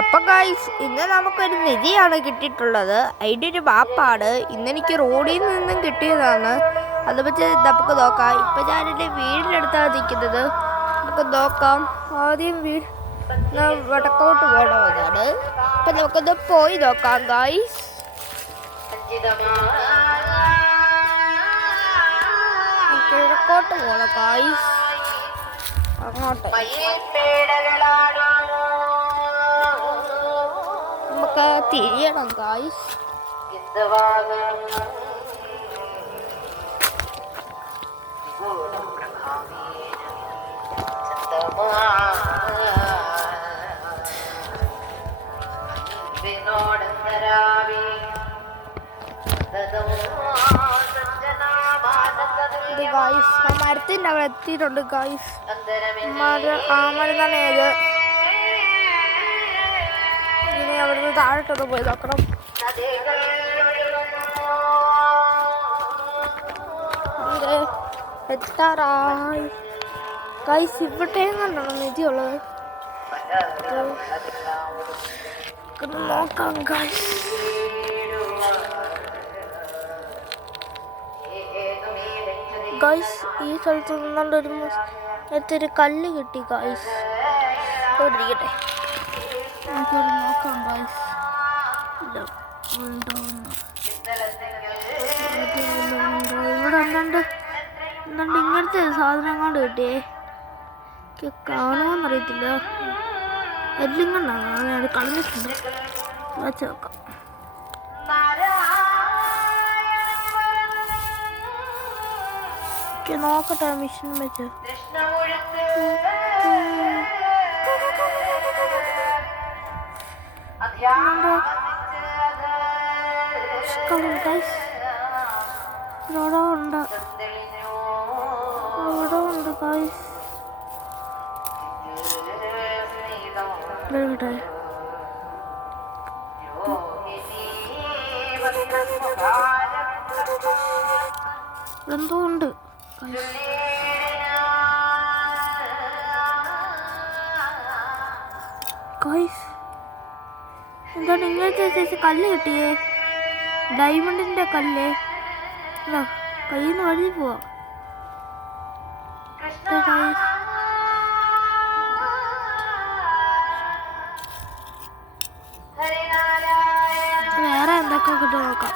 അപ്പം ഗൈസ്, ഇന്ന് നമുക്കൊരു നിധിയാണ് കിട്ടിയിട്ടുള്ളത്. അതിൻ്റെ ഒരു മാപ്പാണ് ഇന്നെനിക്ക് റോഡിൽ നിന്നും കിട്ടിയതാണ്. അത് വെച്ച് നമുക്ക് നോക്കാം. ഇപ്പം ഞാനെൻ്റെ വീടിനടുത്താണ് നിൽക്കുന്നത്. നമുക്ക് നോക്കാം. ആദ്യം വടക്കോട്ട് പോകണമെന്നാണ്. അപ്പം നമുക്കൊന്ന് പോയി നോക്കാം ഗൈസ്. കിഴക്കോട്ട് പോകണം ഗൈസ്. അങ്ങോട്ട് നമുക്ക് തിരിയണം ഗൈസ്. മരത്തിൻ്റെ അവിടെ എത്തിയിട്ടുണ്ട് ഗൈസ്. മരം തന്നെ ഏത്. ഇനി അവിടുന്ന് താഴോട്ടൊന്ന് പോയി നോക്കണം. എത്താറായി ഗൈസ്. ഇവിടെയും കണ്ടോ നിധിയുള്ളത്. നോക്കാം ഗൈസ്. ഗൈസ്, ഈ സ്ഥലത്ത് നിന്നുള്ളൊരു നേരത്തൊരു കല്ല് കിട്ടി ഗൈസ്. ഓടിക്കട്ടെ, നമുക്കൊരു നോക്കാം ഗൈസ്. ഇവിടെ എന്തുണ്ട് ഇങ്ങനത്തെ സാധനം കൊണ്ട് കിട്ടിയേ. എനിക്ക് കാണുമെന്നറിയത്തില്ല. എല്ലാം കൊണ്ടാണ് അത് കളഞ്ഞിട്ടുണ്ട്. വെച്ച് നോക്കാം. നോക്കട്ടെ മിഷൻ വെച്ച്. ഇവിടെ ഉണ്ട് ഗൈസ്. എന്തോ ഉണ്ട് ഗൈസ്. എന്താണ് ഇങ്ങനത്തെ കല്ല് കിട്ടിയേ? ഡയമണ്ടിന്റെ കല്ല്. അല്ല, കയ്യിൽ നിന്ന് വഴി പോവാ. വേറെ എന്തൊക്കെ കിട്ടും നോക്കാം.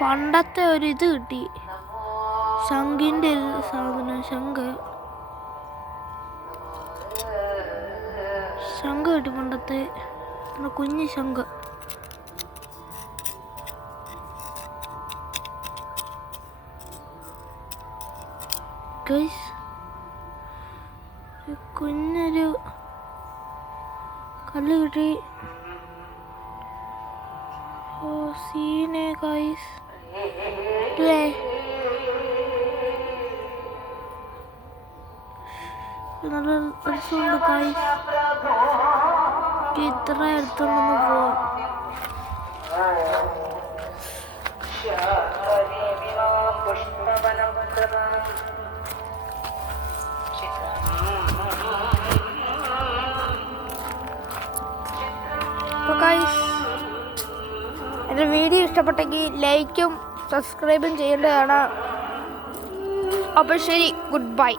പണ്ടത്തെ ഒരു ഇത് കിട്ടി, ശംഖിൻ്റെ ഒരു സാധനം. ശംഖ് കിട്ടി പണ്ടത്തെ കുഞ്ഞ് ശംഖ്. ഗൈസ്, കുഞ്ഞൊരു കല്ല് കിട്ടി. സീനെ ഗൈസ്. നല്ല രസമുണ്ട് ഗൈസ്. ഇത്ര അടുത്തൊന്നും പോവാം. അപ്പോൾ ഗൈസ്, എൻ്റെ വീഡിയോ ഇഷ്ടപ്പെട്ടെങ്കിൽ ലൈക്കും സബ്സ്ക്രൈബും ചെയ്യേണ്ടതാണ്. അപ്പോൾ ശരി, ഗുഡ് ബൈ.